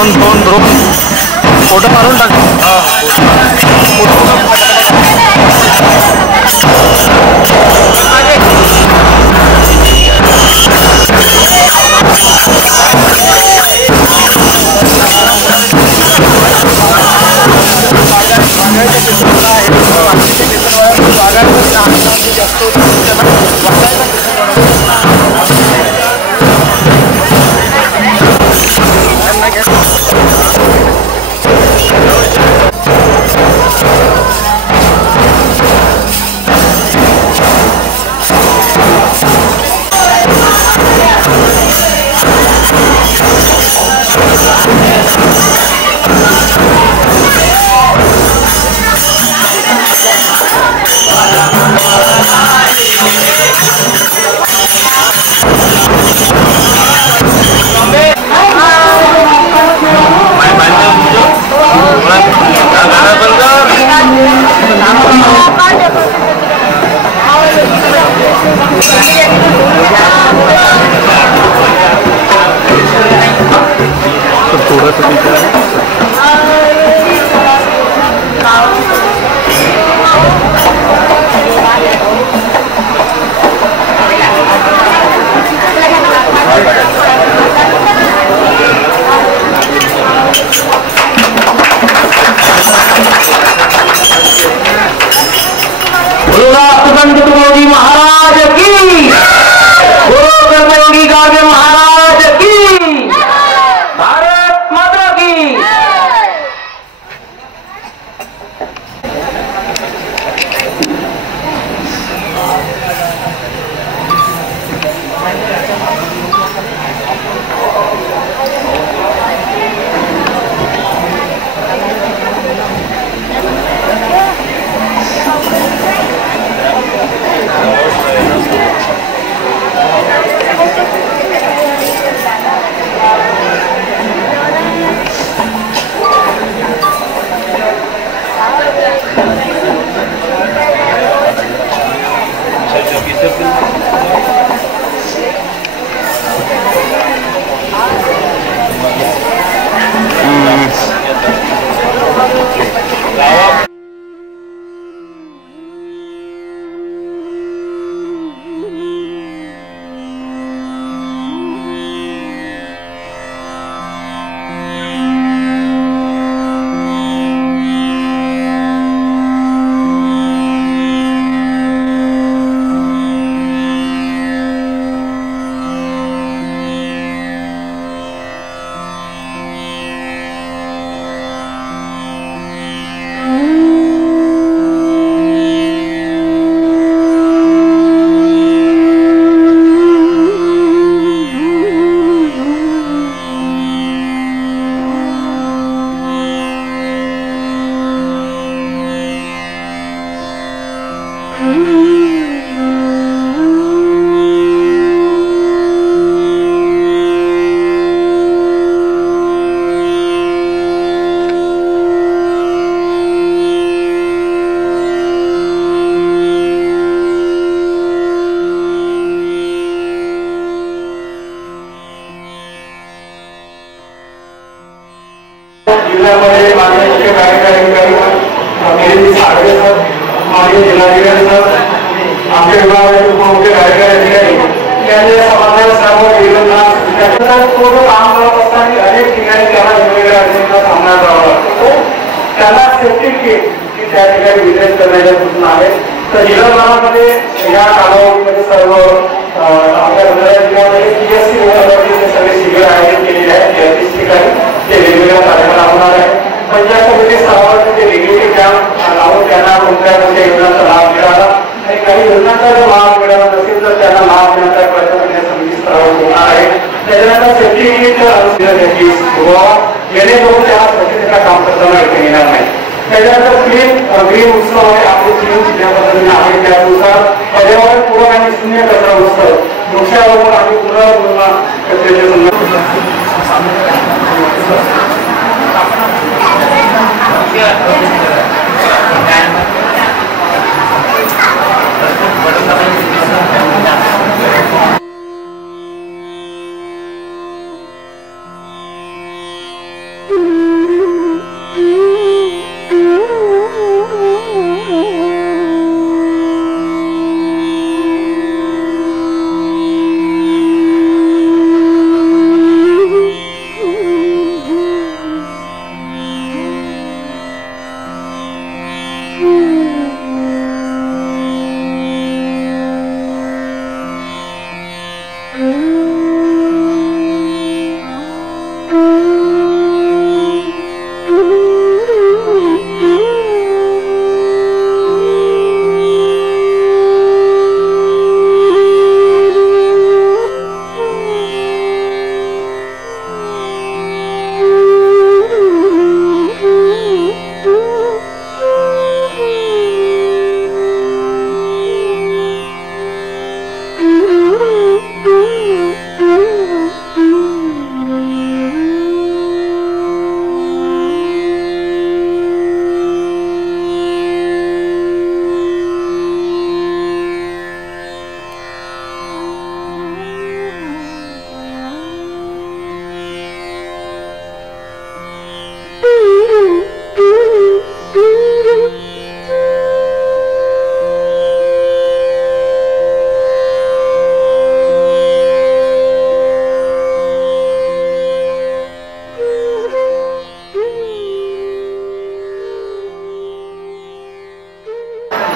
दोन फोटो मारून टाक. जिल्ह्यामध्ये माझे मुख्य कार्यकारी अधिकारी साळवे सर, माननीय जिल्हाधिकारी सर, आमच्या विभागाचे उपमुख्य कार्यकारी अधिकारी यांच्या समाजात सर्व विभागांना पूर्ण काम करत असताना अनेक ठिकाणी त्यांना वेगवेगळ्या अडचणींचा सामना करावा लागतो. त्यांना सेफ्टी किट त्या ठिकाणी वितरित करण्याच्या सूचना आहेत. तर जिल्हाभरामध्ये या कालावधीमध्ये सर्व आपल्या भंडारा जिल्ह्यामध्ये PSC विभागाचे सगळे शिबिर आयोजित केलेले आहेत. 33 ठिकाणी ते वेगवेगळ्या तारखेला होणार आहे. पंचायत समिती स्तरावर ते वेगवेगळे कॅम्प लावून त्यांना कोणत्या कोणत्या योजनांचा लाभ मिळाला आणि काही योजनांचा जर लाभ मिळाला नसेल तर त्यांना लाभ देण्याचा प्रयत्न पंचायत समिती स्तरावर होणार आहे. त्याच्यानंतर सेफ्टी किट जेणेकरून त्यांना स्वच्छतेचं काम करताना अडचण येणार नाही. त्याच्यानंतर ग्रीन उत्सव आहे. आपली थीम ज्या पद्धतीने आहे त्यानुसार पर्यावरण पूरक आणि शून्य कचरा उत्सव वृक्षारोपण आणि पुनर्निर्माण कचऱ्याच्या संदर्भात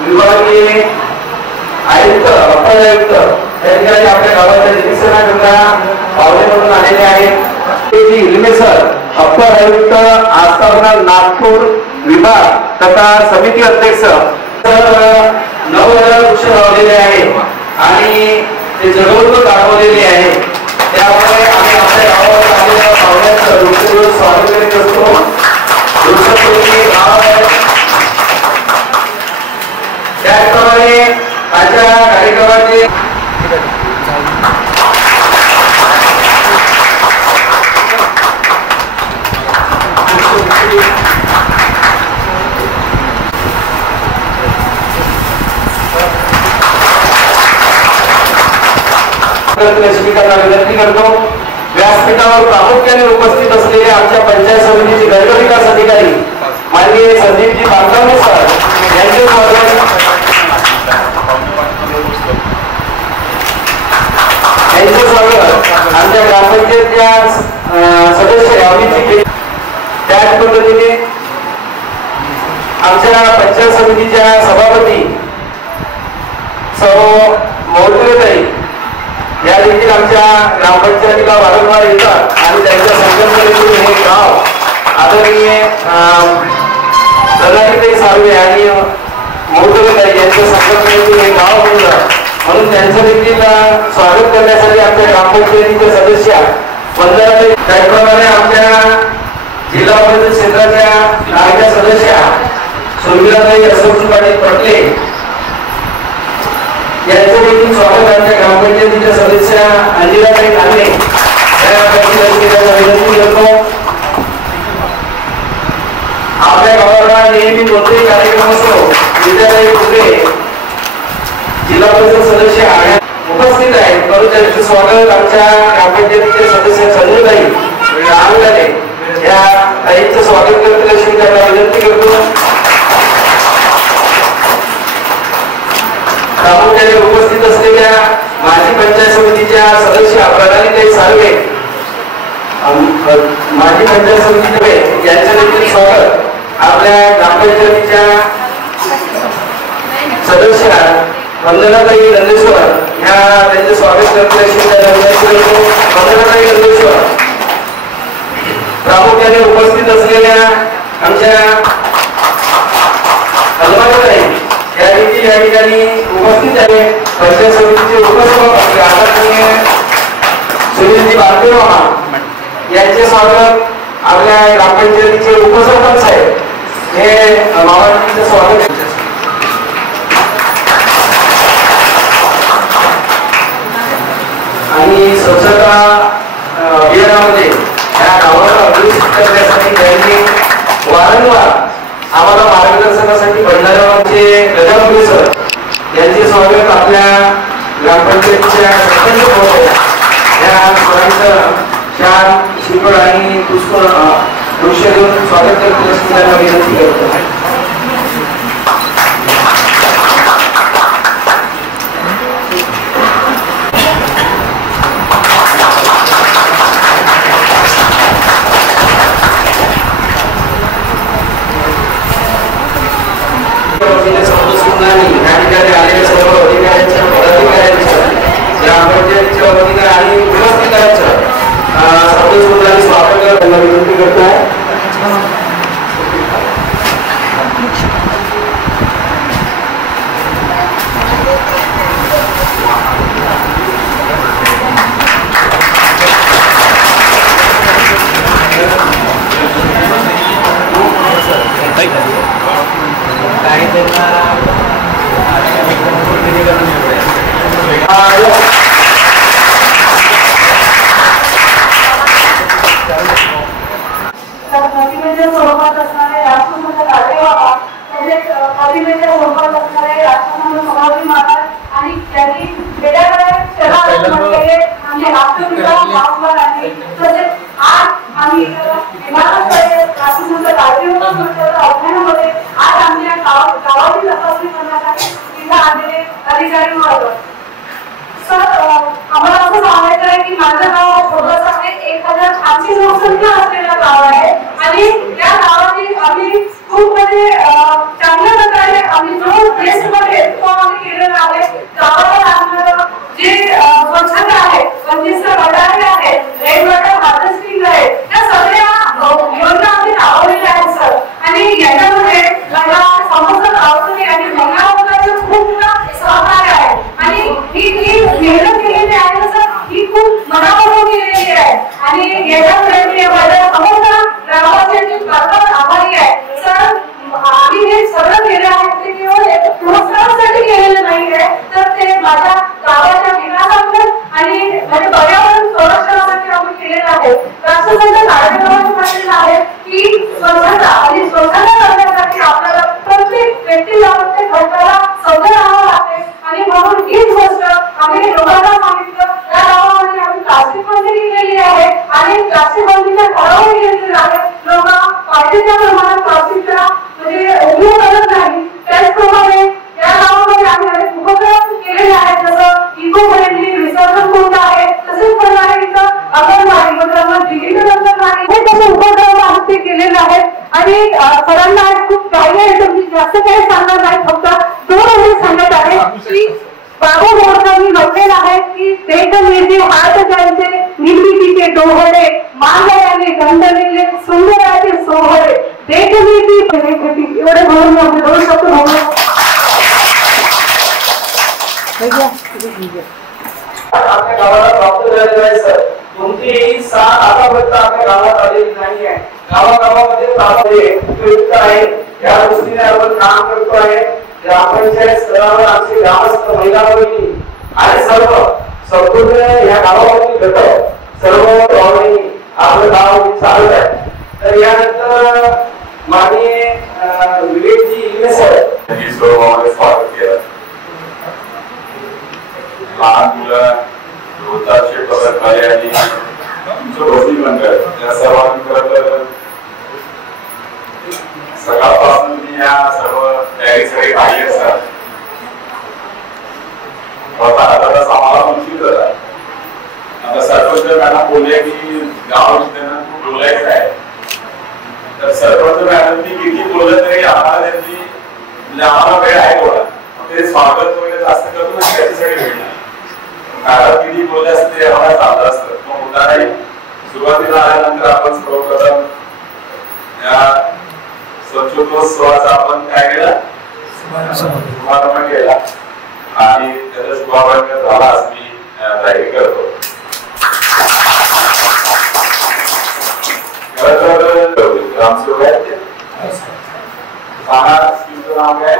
विभागीय आयुक्त अप्पर आयुक्त त्या ठिकाणी आपल्या गावाच्या निरीक्षणाकरता पावले म्हणून आलेले आहेत. इल्मे सर अप्पर आयुक्त आस्थापना नागपूर विभाग तथा समिती अध्यक्ष तर 9,000 वृक्ष लावलेले आहेत आणि ते जगवून दाखवलेले आहे. त्यामुळे आम्ही आपल्या गावात आलेल्या पावण्याचं वृक्षारोपण स्वागत करीत असतो. वृक्षप्रेमी गाव आहे. त्याचप्रमाणे आजच्या कार्यक्रमाचे स्वीकारला विनंती करतो. व्यासपीठावर प्रामुख्याने उपस्थित असलेले आमच्या पंचायत समितीचे गटविकास अधिकारी माननीय संदीपजी बांधवणे सर यांचे स्वागत. आमच्या ग्रामपंचायतच्या सदस्य अभिजित त्याच पद्धतीने आमच्या पंचायत समितीच्या सभापती सर्व मोलकरेताई या देखील आमच्या ग्रामपंचायतीला वारंवार येतात आणि त्यांच्या संकल्पनेतून हे गाव आदरणीय दलालीताई साळवे आणि मोलकरेताई यांच्या संकल्पनेतून हे गाव बनलं म्हणून त्यांचं देखील स्वागत करण्यासाठी आमच्या ग्रामपंचायतीच्या सदस्य वंदनाताई त्याचप्रमाणे आमच्या जिल्हा परिषद क्षेत्राच्या लाडक्या सदस्या सुर्मिलाताई अशोकजी पाटील पटले यांचं देखील स्वागत आमच्या ग्रामपंचायतीच्या सदस्या अंजिराताई नागणे या विनंती करतो. आपल्या गावाला नेहमी कोणतेही कार्यक्रम असो विद्यालय कुठे जिल्हा परिषद सदस्य उपस्थित आहेत परंतु त्यांचं स्वागत आमच्या ग्रामपंचायतीचे सदस्य संजयताई रामगाले या ताईंचं स्वागत करतील अशी त्यांना विनंती करतो. प्रामुख्याने उपस्थित असलेल्या माजी पंचायत समितीच्या सदस्य प्रणालीताई साळवे, माजी पंचायत समितीचे यांचं देखील स्वागत. आपल्या ग्रामपंचायतीच्या सदस्य वंदनाताई नंदेश्वर ह्या त्यांचे स्वागत करतील अशी त्यांना विनंती करतो. वंदनाताई नंदेश्वर. प्रामुख्याने उपस्थित असलेल्या आमच्या अलमाताई या देखील या ठिकाणी उपस्थित आहे. पंचायत समितीचे उपसभापती आदरणीय सुनीलजी बारके मामा यांचे स्वागत. आपल्या ग्रामपंचायतीचे उपसरपंच साहेब हे मामाजींचं स्वागत. आणि स्वच्छता अभियानामध्ये या गावाला अग्रेसित करण्यासाठी त्यांनी वारंवार आम्हाला मार्गदर्शनासाठी भंडाऱ्यावरचे गजानन सर यांचे स्वागत. आपल्या ग्रामपंचायतीच्या सरपंच महोदय या सरांचं छान शिकवण आणि पुष्प दृश्य देऊन स्वागत करतील अशी त्यांना विनंती करतो. या ठिकाणी आलेल्या सर्व अधिकाऱ्यांच्या पदाधिकाऱ्यांच्या ग्रामपंचायतीच्या वतीने आणि उपस्थितांचं सर्वसुंदरांनी स्वागत करण्याला विनंती करतो आहे. प्रतिमेच्या स्वरूपात असणारे राष्ट्रसंत गाडगेबाबा, तसेच प्रतिमेच्या स्वरूपात असणारे राष्ट्रसंत संभाजी महाराज आणि त्यांनी वेगवेगळ्या शहरांमध्ये आमचे राष्ट्रपिता महात्मा गांधी, तसेच आज आम्ही इमारतमध्ये राष्ट्रसंत गाडगेबाबा मंदिराच्या अभयारण्यामध्ये आज आमच्या गावाची तपासणी करण्यासाठी तिथे आलेले अधिकारी होतो. सर, आम्हाला असं सांगायचं आहे की माझं गाव थोडंसं आहे 1086 लोकसंख्या असलेलं गाव आहे आणि या गावाची आम्ही खूप म्हणजे चांगल्या प्रकारे आम्ही जो बेस्टमध्ये तो आम्ही केलेला आहे. गावाला लागणारं जे स्वच्छता आहे, बंदिस्त गटारे आहे, रेन वॉटर हार्वेस्टिंग आहे, त्या सगळ्या योजना आम्ही राबवलेल्या आहेत सर. आणि याच्यामध्ये मला समस्त गावकरी आणि महिला वर्गाचं खूप मोठा सहकार्य आहे आणि ही मेहनत केलेली आहे सर, ही खूप मनापासून केलेली आहे आणि याच्यामुळे मी माझ्या समस्त ग्रामपंचायती कर्तव्य आभारी आहे सर. आम्ही हे सगळं केलं आहे ते केवळ प्रोत्साहनासाठी केलेलं नाही आहे, तर ते माझ्या गावाच्या विकासामुळे आणि म्हणजे पर्यावरण संरक्षणासाठी आम्ही केलेलं आहे. राष्ट्रसंत गाडगेबाबांनी म्हटलेलं आहे की स्वच्छता आणि स्वच्छता करण्यासाठी आपल्याला प्रत्येक व्यक्तीला प्रत्येक घटकाला सवय राहावं लागते आणि म्हणून हीच गोष्ट आम्ही लोकांना सांगितलं. त्या गावामध्ये आम्ही प्लास्टिक बंदी केलेली आहे आणि प्लास्टिक बंदीच्या ठराव केलेले आहे. लोक पाहिजे त्या प्रमाणात प्लास्टिकचा म्हणजे उपयोग करत नाही. त्याचप्रमाणे या गावामध्ये आम्ही अनेक उपक्रम केलेले आहेत, जसं इको फ्रेंडली विसर्जन कुंड आहे, तसेच प्रमाणे इथं अंगणवाडी उपक्रम डिजिटल अंगणवाडी हे तसे उपक्रम आम्ही केलेले आहेत. आणि सरांना खूप काही आहे तर मी जास्त काही सांगणार नाही, फक्त दोन गोष्टी सांगत आहे की बाबा मोर्चांनी म्हटलेलं आहे की देख निर्जीव हात त्यांचे निर्मितीचे डोहरे मानवाने गंधलेले सुंदराचे सोहरे देख निर्मिती एवढे म्हणून आपण दोन शब्द म्हणून आपल्या गावाला प्राप्त झालेलं आहे सर. कोणतीही साथ आतापर्यंत आपल्या गावात आलेली नाही आहे. गावागावामध्ये उपयुक्त आहे, या दृष्टीने आपण काम करतो आहे. ग्रामपंचायत स्तरावर आमचे ग्रामस्थ महिला भगिनी आणि सर्व संपूर्ण या गावामधील घटक सर्व आपलं गाव चालत आहे. तर यानंतर माननीय विवेकजी इंग्ले सर ही सर्वांमध्ये स्वागत केलं. लहान मुलं रोजचे पदाधिकारी आणि मंडळ या सर्वांनी खरं तर तयारी सगळी राहिली असतात. आम्हाला मुश्किल झाला. आता सरपंच मॅडम बोलले की गावामध्ये खूप बोलायचं आहे. तर सरपंच मॅडमनी किती बोललं तरी आम्हाला त्यांनी म्हणजे आम्हाला वेळ आहे थोडा ते स्वागत वगैरे जास्त करतो ना त्याच्यासाठी वेळ नाही. कारण किती बोलले असते ते आम्हाला चाललं असतं. मग होता नाही. सुरुवातीला आल्यानंतर आपण सर्वप्रथम या स्वच्छतोत्सवाचा आपण काय केलं शुभारंभ केला आणि त्याचा शुभारंभ झाला असं मी जाहीर करतो. ग्रामसेवक आहेत सांगा तुमचं नाव काय?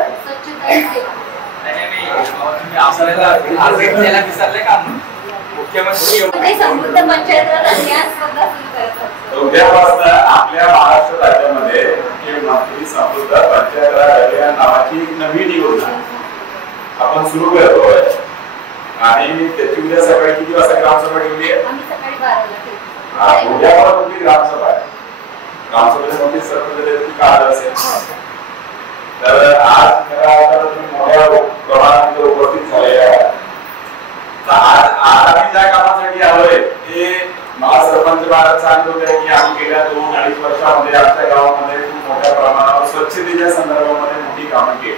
उद्यापासून आपल्या महाराष्ट्र राज्यामध्ये मुख्यमंत्री समृद्ध पंचायत राज अभियान नावाची एक नवीन योजना आपण सुरू करतोय आणि त्याची उद्या सकाळी किती वाजता ग्रामसभा ठेवली आहे? उद्यावर तुमची ग्रामसभा आहे. ग्रामसभेमध्ये सरपंच काळ असेल तर आज तुम्ही मोठ्या प्रमाणात उपस्थित झालेले आहात. आज आम्ही ज्या कामासाठी आलोय ते मला सरपंच महाराज सांगत होते की आम्ही गेल्या 2-2.5 वर्षामध्ये आमच्या गावामध्ये खूप मोठ्या प्रमाणावर स्वच्छतेच्या संदर्भामध्ये मोठी कामं केली.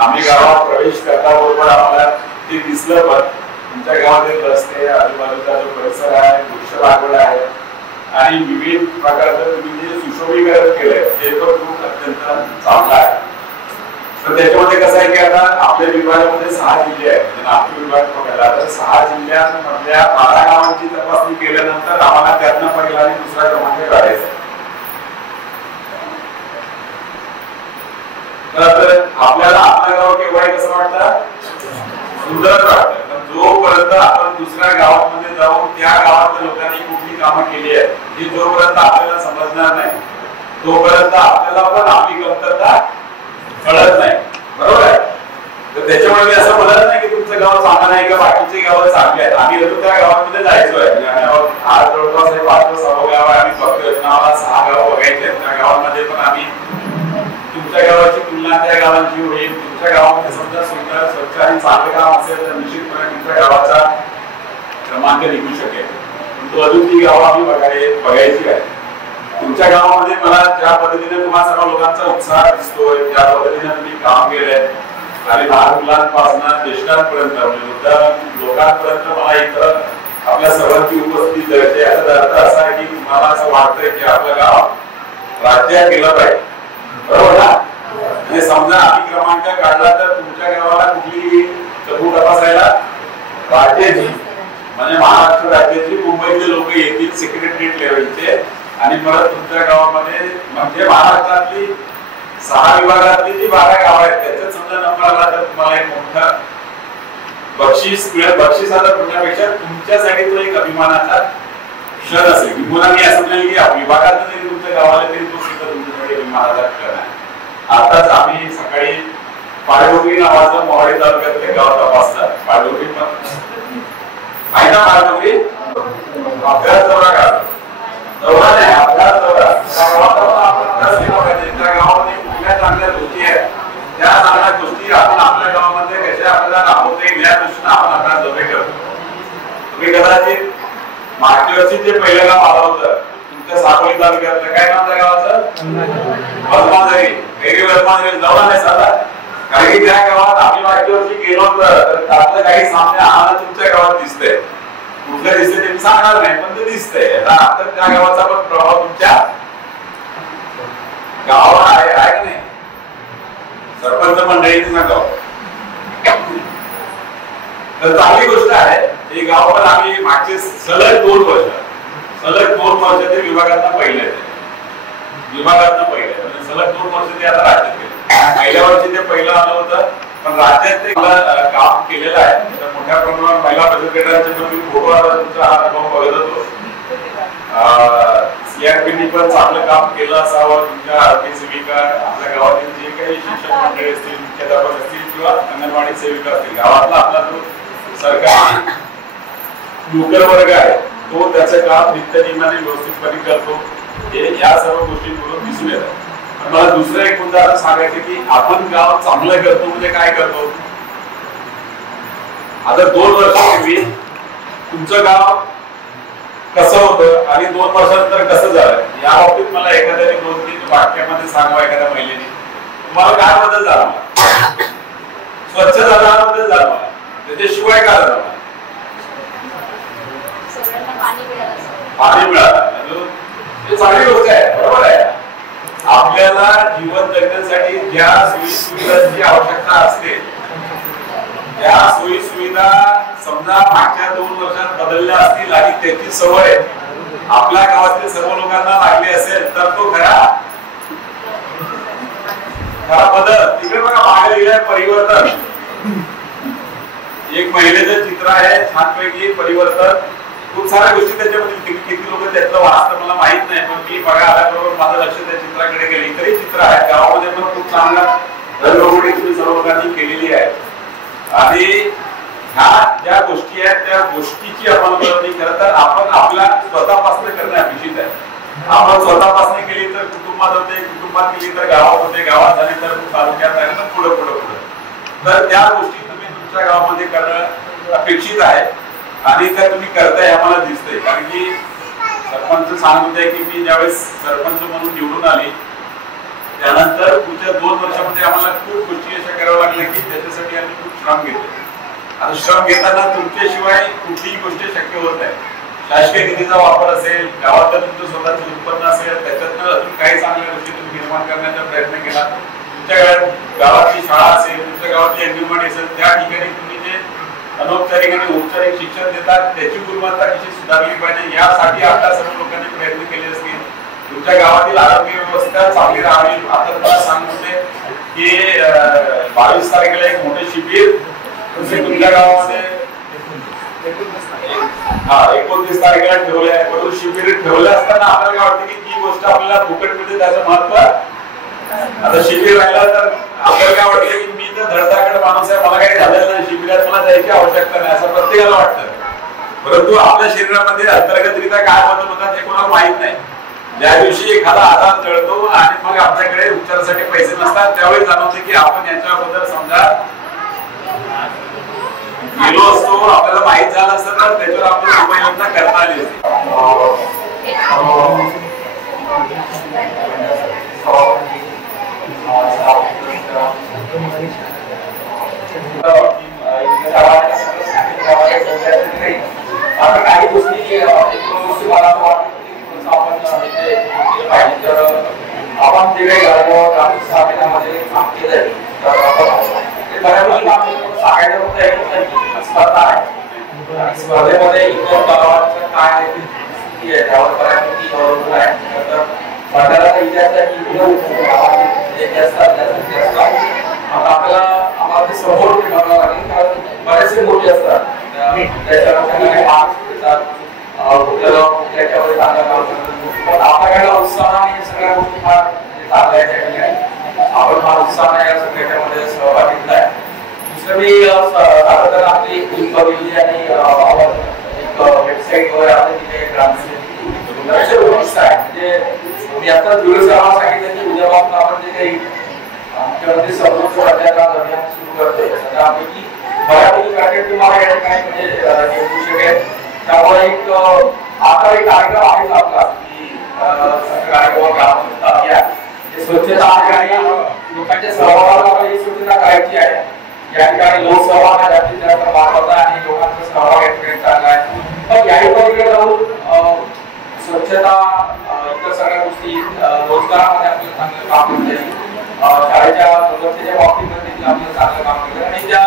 आम्ही गावात प्रवेश करताबरोबर आम्हाला ते दिसलं पण तुमच्या गावातील रस्ते आजूबाजूचा जो परिसर आहे वृक्ष लागवड आहे आणि विविध प्रकारचं तुम्ही जे सुशोभीकरण केलंय ते पण खूप अत्यंत चांगलं आहे. तर त्याच्यामध्ये कसं आहे की आता आपल्या विभागामध्ये 6 जिल्हे आहेत. म्हणजे नागपूर विभाग बघायला तर 6 जिल्ह्यांमधल्या 12 गावांची तपासणी केल्यानंतर आम्हाला त्यातनं पहिला आणि दुसरा क्रमांक काढायचा. तर आपल्याला आपलं गाव केव्हाही कसं वाटतं सुंदर वाटतं. पण जोपर्यंत आपण दुसऱ्या गावामध्ये जाऊन त्या गावातल्या लोकांनी कुठली कामं केली आहेत ही जोपर्यंत आपल्याला समजणार नाही तोपर्यंत आपल्याला पण आपली कमतरता कळत नाही. बरोबर आहे. तर त्याच्यामुळे मी असं म्हणत नाही की तुमचं गाव चांगलं नाही का बाकीचे गाव चांगले आहेत. आम्ही त्या गावामध्ये जायचोय. आज जवळपास 5-6 गाव आहे आम्ही बघतोय. आम्हाला 6 गाव बघायचे आहेत. त्या गावांमध्ये पण आम्ही तुमच्या गावाची तुलना त्या गावांची होईल. तुमच्या गावामध्ये समजा सुंदर स्वच्छ आणि चांगलं काम असेल तर निश्चितपणे तुमच्या गावाचा क्रमांक निघू शकेल. परंतु अजून ती गावं आम्ही बघायची आहे. तुमच्या गावामध्ये मला ज्या पद्धतीने तुम्हाला सर्व लोकांचा उत्साह दिसतोय त्या पद्धतीने तुम्ही काम केलंय आणि लहान मुलांपासून ज्येष्ठांपर्यंत म्हणजे लोकांपर्यंत मला इथं आपल्या सर्वांची उपस्थिती द्यायची. याचा अर्थ असा आहे की तुम्हाला असं वाटतंय की आपलं गाव राज्यात गेलं पाहिजे. बरोबर ना? म्हणजे समजा आम्ही क्रमांक काढला तर तुमच्या गावाला कुठली चमू तपासायला राज्याची म्हणजे महाराष्ट्र राज्याची मुंबईतले लोक येतील सेक्रेटरीएट लेवलचे आणि परत तुमच्या गावामध्ये म्हणजे महाराष्ट्रातली 6 विभागातली जी 12 गाव आहेत त्याच्यात समजा नंबर आला तर तुम्हाला एक मोठं बक्षीस मिळेल. बक्षीस आता म्हणण्यापेक्षा तुमच्यासाठी तो एक अभिमानाचा क्षण असेल. किंवा मी असं म्हणेल की विभागात जरी तुमच्या गावाला तरी तो सुद्धा तुमच्यासाठी अभिमानाचा क्षण आहे. आताच आम्ही सकाळी पाळडोगरी नावाचं मोहाडी तालुक्यातले गाव तपासलं. पाळडोगरी पण आहे ना? पाळडोगरी अभ्यास दौरा काढला. दौरा नाही अभ्यास दौरा. त्या गावामध्ये कुठल्या चांगल्या गोष्टी आहेत त्या चांगल्या गोष्टी आपण आपल्या गावामध्ये कशा आपल्याला राबवता येईल या दृष्टीने आपण अभ्यास दौरे करतो. तुम्ही कदाचित मागच्या वर्षी जे पहिलं गाव आलं होतं तुमच्या साकोली तालुक्यातलं काय नाव त्या गावाचं? वरमांजरी. वरमांजरी जाऊन नाही साधा कारण की त्या गावात आम्ही मागच्या वर्षी गेलो होतं त्यातलं काही सामने आम्हाला तुमच्या गावात दिसतंय. कुठलं दिसतंय ते सांगणार नाही पण ते दिसतंय. आता त्या गावाचा पण प्रभाव तुमच्या गावावर आहे की नाही? सरपंच मंडळीने सांगावं तर चांगली गोष्ट आहे. हे गाव पण आम्ही मागचे सलग 2 वर्ष ते विभागातनं पहिले म्हणजे सलग 2 वर्ष ते आता राज्यात गेले. पहिल्या वर्षी ते पहिलं आलं होतं पण राज्यात ते काम केलेलं आहे. तर मोठ्या प्रमाणात महिला बचत गटांचे पण फोटो आता तुमचा हा अनुभव बघत होतो. सीआरपीनी पण चांगलं काम केलं असावं. तुमच्या आरोग्य सेविका आपल्या गावातील जे काही शिक्षक मंडळी असतील मुख्याध्यापक असतील किंवा अंगणवाडी सेविका असतील गावातला आपला जो सरकारी नोकर वर्ग आहे तो त्याचं काम नित्यनियमाने व्यवस्थितपणे करतो. हे या सर्व गोष्टींवरून दिसून येतात. मला दुसरं एक मुद्दा असं सांगायचं की आपण गाव चांगलं करतो म्हणजे काय करतो. आता 2 वर्षापूर्वी तुमचं गाव कसं होतं आणि 2 वर्षानंतर कसं झालं या बाबतीत मला एखाद्याने 2-3 वाक्यामध्ये सांगावं एखाद्या महिलेने तुम्हाला काय बदल झाला. स्वच्छ झाला बदल झाला त्याच्याशिवाय काय झालं पाणी मिळालं हे चांगली गोष्ट आहे बरोबर आहे. आपल्याला जीवन जगण्यासाठी ज्या सोयी सुविधांची आवश्यकता असते त्या सोयी सुविधा समजा मागच्या 2 वर्षात बदलल्या असतील आणि त्याची सवय आपल्या गावातील सर्व लोकांना लागली असेल तर तो खरा बदल. तिकडे बघा मागे लिहिलंय परिवर्तन. एक महिलेचं चित्र आहे छानपैकी परिवर्तन. खूप साऱ्या गोष्टी त्याच्यामध्ये किती लोक त्यातलं वाचतं मला माहित नाही पण मी बघा आल्याबरोबर माझं लक्ष त्या चित्राकडे गेले. इतरही चित्र आहेत गावामध्ये पण खूप चांगला रंगवटी सर्व लोकांनी केलेली आहे आणि ह्या ज्या गोष्टी आहेत त्या गोष्टीची अंमलबजावणी खरं तर आपण आपल्या स्वतःपासून करणं अपेक्षित आहे. आपण स्वतःपासून केली तर कुटुंबात होते कुटुंबात केली तर गावात होते गावात झाली तर तालुक्यात आहे तर पुढे पुढे पुढे. तर त्या गोष्टी तुम्ही तुमच्या गावामध्ये करणं अपेक्षित आहे आणि त्या तुम्ही करताय आम्हाला दिसतंय. कारण की सरपंच सांगत होते की मी ज्यावेळेस सरपंच म्हणून निवडून आले त्यानंतर पुढच्या 2 वर्षामध्ये आम्हाला खूप गोष्टी अशा कराव्या लागल्या की त्याच्यासाठी आम्ही खूप श्रम घेतले. आता श्रम घेताना तुमच्याशिवाय कुठलीही गोष्ट शक्य होत नाही. शासकीय निधीचा वापर असेल गावातलं तुमचं स्वतःचं उत्पन्न असेल त्याच्यातनं अजून काही चांगल्या गोष्टी तुम्ही निर्माण करण्याचा प्रयत्न केला. तुमच्या गावातली शाळा असेल तुमच्या गावातली अंगणवाडी असेल त्या ठिकाणी तुम्ही जे अनौपचारिक आणि औपचारिक शिक्षण देतात त्याची गुणवत्ता कशी सुधारली पाहिजे यासाठी आपल्या सर्व लोकांनी प्रयत्न केले असतील. तुमच्या गावातील आरोग्य व्यवस्था चांगली राहावी. आता तुम्हाला सांगते की 22 तारखेला एक मोठे शिबिर तुमच्या गावामध्ये 29 तारखेला ठेवले आहे. परंतु शिबिर ठेवले असताना आपल्याला काय वाटतं की जी गोष्ट आपल्याला फुकट मिळते त्याचं महत्व आता शिबिर राहिला तर आपल्याला काय वाटतं की मी तर धडधाकड माणूस आहे मला काही झालेलं नाही शिबिरात मला जायची आवश्यकता नाही असं प्रत्येकाला वाटतं. परंतु आपल्या शरीरामध्ये अंतर्गतरित्या काय बदल होतात हे कोणाला माहित नाही. ज्या दिवशी एखादा आजार जळतो आणि मग आपल्याकडे उपचारासाठी पैसे नसतात त्यावेळी जाणवते की आपण याच्याबद्दल समजा गेलो असतो आपल्याला माहित झालं असतं तर त्याच्यावर आपल्याला उपाययोजना करता आली असती. काही गोष्टी आपण जे काही ग्रामीण स्थापनामध्ये काम केलंय तर बऱ्यापैकी सांगायचं होतं स्पर्धा आहे. स्पर्धेमध्ये इतर गावांचं काय स्थिती आहे त्यावर बऱ्यापैकी अवलंबून आहे. भंडाराचा इतिहास आम्हाला ते सपोर्ट करावं लागेल कारण बरेचसे मोठे असतात त्याच्यामध्ये मार्क्स देतात त्याच्यामध्ये चांगलं काम करतात पण आपल्याकडे उत्साहाने सगळ्या गोष्टी फार चांगल्या त्या ठिकाणी आपण फार उत्साहाने या सगळ्यामध्ये सहभाग घेतलाय. दुसरं मी साधारण आपली एक बघितली आणि एक वेबसाईट वगैरे आपल्या तिथे ग्रामपंचायती बरेचसे गोष्टी आहे म्हणजे मी आता दिवस सांगितलं की उद्यापासून आपण जे काही मुख्यमंत्री सर्वोच्च प्रचारात अभियान सुरू करतोय त्यापैकी बऱ्यापैकी पॅकेट तुम्हाला या ठिकाणी म्हणजे येऊ शकेल. त्यामुळे एक आता एक कार्यक्रम आहे आपला की कार्यक्रम ग्रामपंचायत अभियान स्वच्छता आणि लोकांच्या सहभागाला ही स्वच्छता करायची आहे. या ठिकाणी लोकसहभाग जास्तीत जास्त वाढवता आणि लोकांचा सहभाग या ठिकाणी चालला आहे. पण याही पलीकडे जाऊन स्वच्छता इतर सगळ्या गोष्टी रोजगारामध्ये आपल्याला चांगलं काम करता येईल. शाळेच्या सुरक्षेच्या बाबतीमध्ये देखील आपल्याला चांगलं काम केलं आणि त्या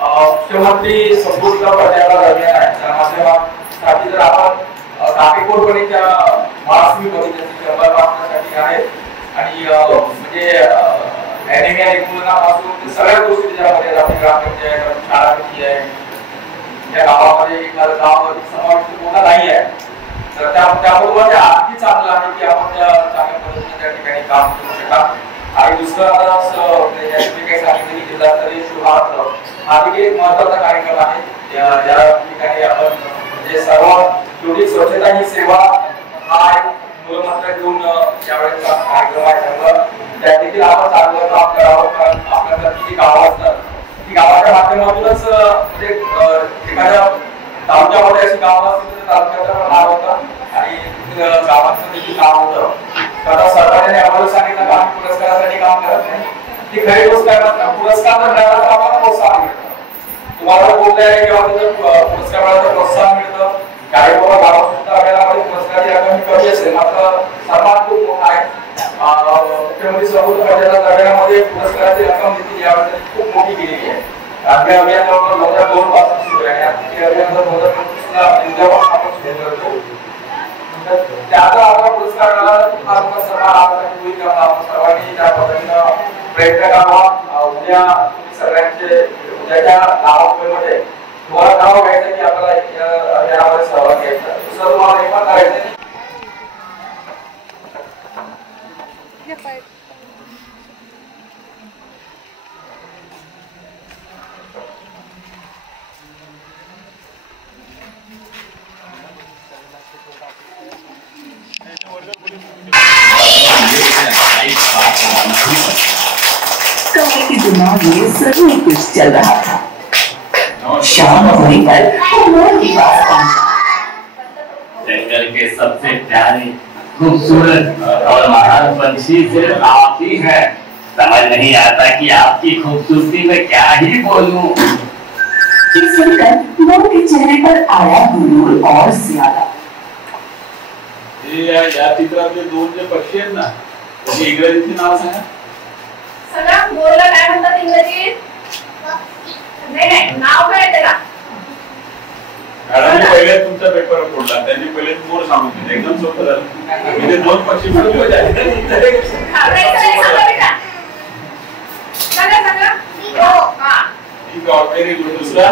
मुख्यमंत्री संपूर्ण प्रचाराला अभियान आहे त्या माध्यमासाठी जर आपण काटेकोरपणे त्या महाराष्ट्री बघितल्याची शंभर मागण्यासाठी आहे आणि म्हणजे ॲनिमिया निर्मूलनापासून सगळ्या गोष्टी त्याच्यामध्ये आपली ग्रामपंचायत शाळा किती आहे या गावामध्ये एखादं गाव समाविष्ट मोठा नाही आहे तर त्याबरोबर आणखी चांगलं आहे की आपण त्या चांगल्या पद्धतीने त्या ठिकाणी काम करू शकाल. आणि दुसरं आता काही सांगितलं जिल्हा स्तरीय शुभारंभ हा देखील एक महत्वाचा कार्यक्रम आहे. या ठिकाणी आपण म्हणजे सर्व शेवटी स्वच्छता ही सेवा हा एक मूलमंत्र घेऊन यावेळेचा कार्यक्रम आहे. माध्यमातूनच म्हणजे एखाद्या तालुक्यामध्ये अशी गाव असतील तर तालुक्याचं पण नाव होतं आणि गावाचं देखील नाव होतं. आता सरकारने आम्हाला सांगितलं की आम्ही पुरस्कारासाठी काम करत नाही. ती खरी गोष्ट आहे. मात्र पुरस्कार जर मिळाला तर आम्हाला प्रोत्साहन मिळतं. तुम्हाला बोलले आहे किंवा पुरस्कार मिळाला तर प्रोत्साहन मिळतं. काही बाबा गावात सुद्धा आपल्याला पुरस्काराची रक्कम कमी असेल मात्र सन्मान खूप मोठा आहे. मुख्यमंत्री सर्वोच्च दर्जामध्ये पुरस्काराची रक्कम देखील यावेळी खूप मोठी केलेली आहे. आपल्या अभियान जवळ 2002 पासून सुरू आहे आणि अभियान 2025 ला इंडियावर आपण सुरू करतो. त्याचा आपला पुरस्कार मिळाला तर सन्मान आपण सर्वांनी त्या पद्धतीनं प्रयत्न करावा. उद्या सगळ्यांचे उद्याच्या गावामध्ये तुम्हाला नाव घ्यायचं की आपल्याला यामध्ये सहभाग घ्यायचा दुसरं तुम्हाला हे पण करायचं. कमरे के दिमाग में जरूर कुछ चल रहा था। शाम होने पर वो मोर के पास पहुंचा। जंगल के सबसे प्यारे खूबसूरत और महान पंछी सिर्फ आप ही हैं। समझ नहीं आता कि आपकी खूबसूरती में क्या ही बोलूं। ये सुनकर मोर के चेहरे पर आया गुरूर और ज्यादा। या चित्रातले दोन जे पक्षी आहेत ना त्याची इंग्रजीची नाव सांगा. सगळ्या मोरला काय म्हणतात इंग्रजीत? नाही नाव काय त्याला? मॅडमने पहिले तुमचा पेपर फोडला त्यांनी पहिले मोर सांगून दिले. एकदम सोपं झालं. म्हणजे दोन पक्षी मिळून व्हेरी गुड. दुसरा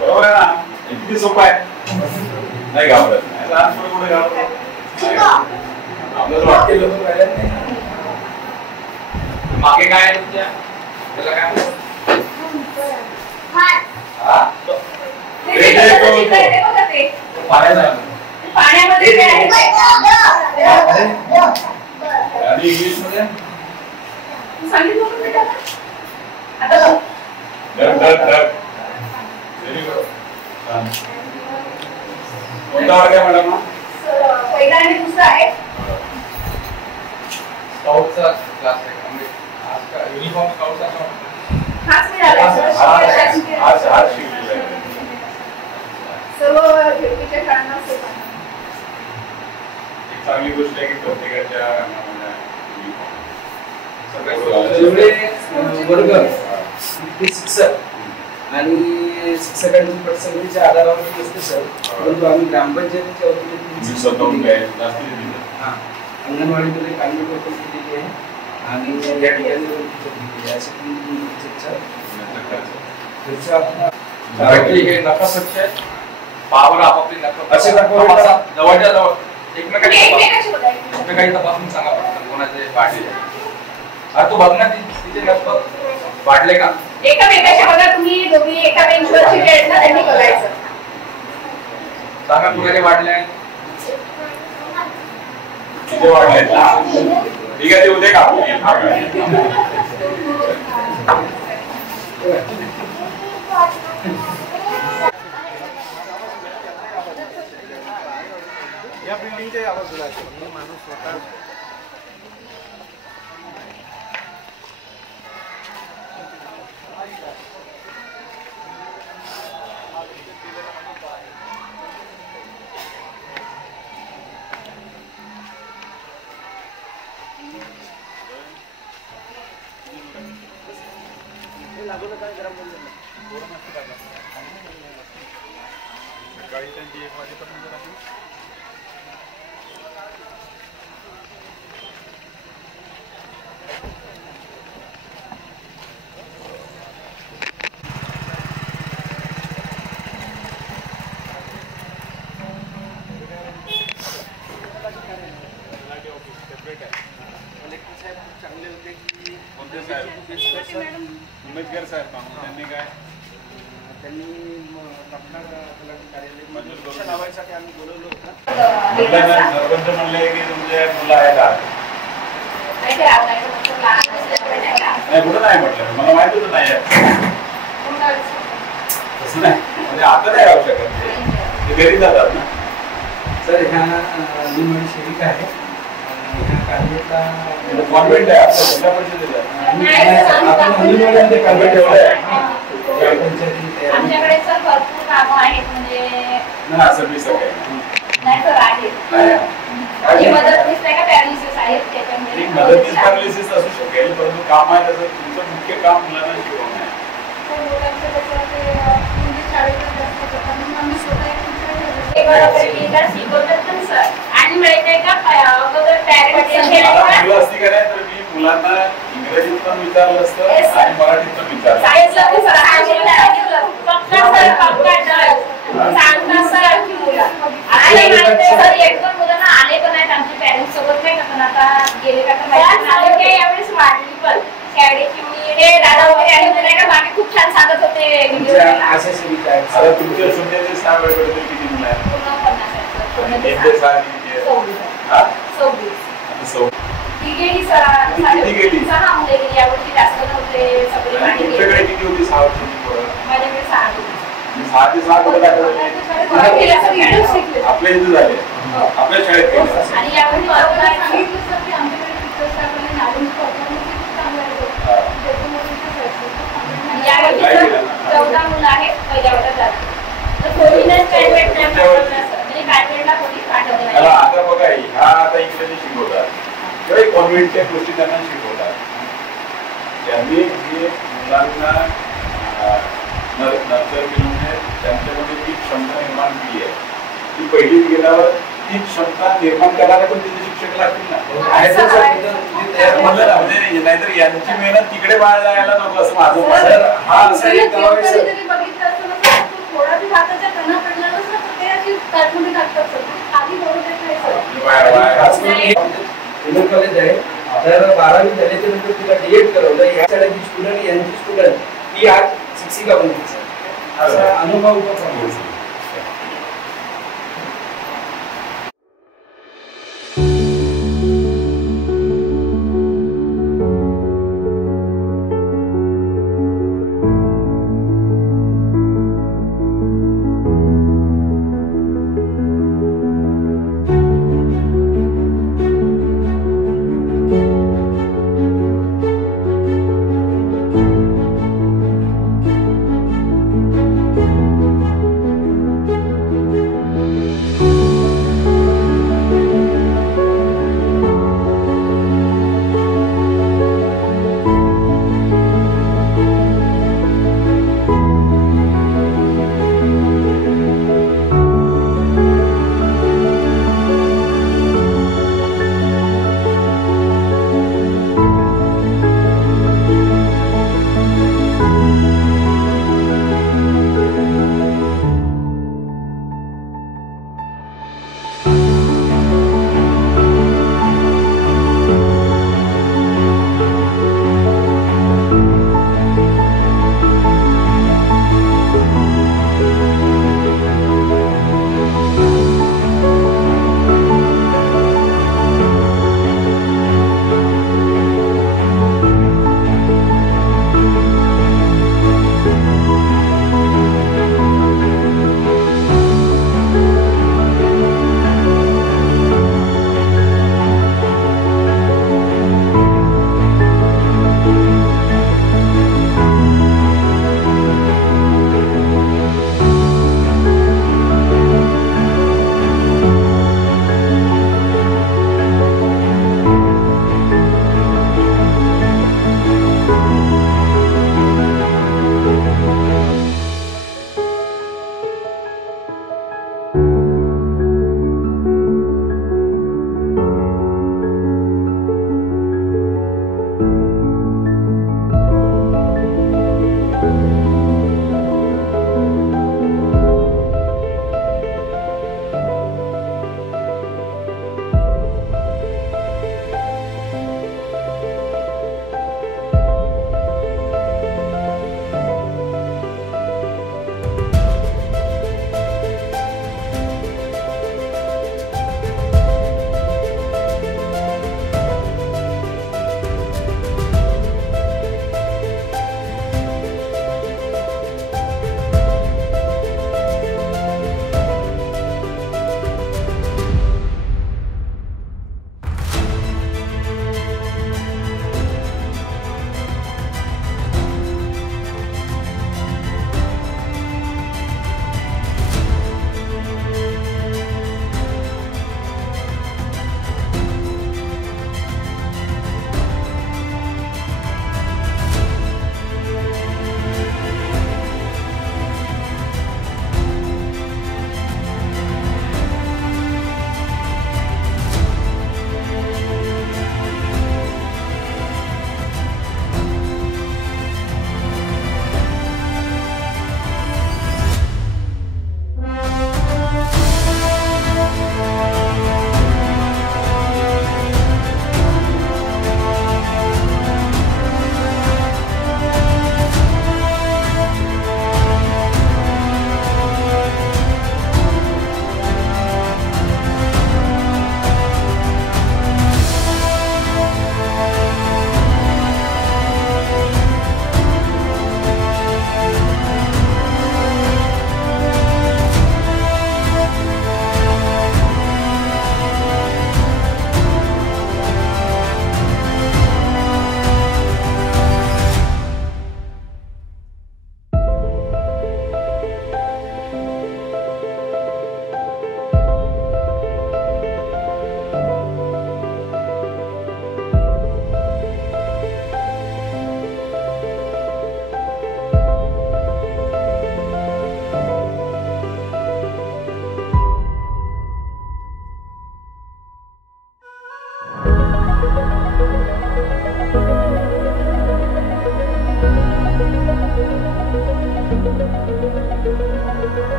बरोबर आहे ना. किती सोपं आहे. नाही घाबरत नाही. लहान मुलं कुठे घाबरत आपल्याला वाक्य लोक राहिलं नाही. मागे काय आहे तुमच्या त्याला काय पाण्यामध्ये आणि इंग्लिश मध्ये सांगितलं व्हेरी गुड. कोणता वर्ग आहे मॅडम? पहिला आणि दुसरा आहे. स्काउटचा क्लास आहे. आजका युनिफॉर्म स्काउटचा हाच मिळाला आज शिकलेला आहे. सर्व भेटीच्या शाळांना एक चांगली गोष्ट आहे की प्रत्येकाच्या वर्ग शिक्षक आणि शिक्षकांची पटसंख्येच्या आधारावर नसते सर. परंतु आम्ही ग्रामपंचायतीच्या वतीने अंगणवाडीमध्ये काढणी पण केलेली आहे आणि या ठिकाणी हे नफा स्वच्छ आहे. पावर आपापली नफा असे जवळच्या जवळ एकमेकांची तपासून सांगा पडतात कोणाचे वाढले. तू बघ ना तिथे नफा वाढले का एकामेकाच्या बघा. तुम्ही दोघी एका बेंचवरची आहेत ना त्यांनी बघायचं. सांगा कुणाचे वाढले आहे. वाढले ठीक आहे. ते उद्या का या बिल्डिंगच्या आवाज माणूस स्वतः सकाळी त्यांची 1 वाजेपर्यंत राहतील. उमेदवार साहेब त्यांनी काय त्यांनी कार्यालय लावायसाठी आम्ही बोलवलं होतं. सरपंच म्हणले की तुमचे मुलं आहेत. नाही कुठं नाही म्हटलं, मला माहित होतं नाही तसं नाही, म्हणजे आता नाही राहू शकत ते घरी जातात ना. सर ह्या निमणी सेविका आहे, ह्या कार्याचा कॉन्व्हेंट आहे आपल्या जिल्हा परिषदेला. आपण निमणीमध्ये कॉन्व्हेंट ठेवलं आहे. आमच्याकडे सर भरपूर कामं आहेत, म्हणजे नाही असं मी सगळं नाही सर आहेत. मदतनीस नाही का पॅरालिसिस आहेत त्याच्यामुळे मदतीस पॅरालिसिस असू शकेल, परंतु काम आहे त्याचं तुमचं मुख्य काम मुलांना शिकवणं आहे. आणि माहिती आहे का अगोदर मुलं असती का नाही तर मी मुलांना इंग्रजीत पण विचारलं असतं आणि मराठीत पण विचारलं. एकदम मुलांना आले पण आहेत आमचे पॅरेंट्स सोबत नाही का, पण आता गेले का यावेळेस वाढली पण शाळेची मुली दादा वगैरे आले होते नाही का, मागे खूप छान सांगत होते. आता तुमच्या शून्याचे 6 वेळेकडे किती मुलं आहेत? तुमच्याकडे किती होती 6 वर्षाची पोरं? माझ्याकडे 6 6 ते 6 आपल्या इथे झाले, आपल्या शाळेत केलं. आणि यावेळी यावेळी 14 मुलं आहेत पहिल्या वर्गात. त्याला आता बघा ह्या आता इंग्रजी शिकवतात किंवा कॉन्व्हेंटच्या गोष्टी त्यांना शिकवतात. त्यांनी जे मुलांना नर्सर केलं त्यांच्यामध्ये जी क्षमता निर्माण केली आहे ती पहिलीत गेल्यावर ती क्षमता निर्माण करायला पण तिथे शिक्षक लागतील ना. म्हणलं ना, म्हणजे नाहीतर यांची मेहनत तिकडे बाहेर जायला नको असं माझं मत. हा असं एक कॉलेज आहे, तर 12वी झाल्याच्या नंतर तुला डीएड करवलं. या शाळेची स्टुडंट यांची स्टुडंट ही आज शिक्षिका बनली. असा अनुभव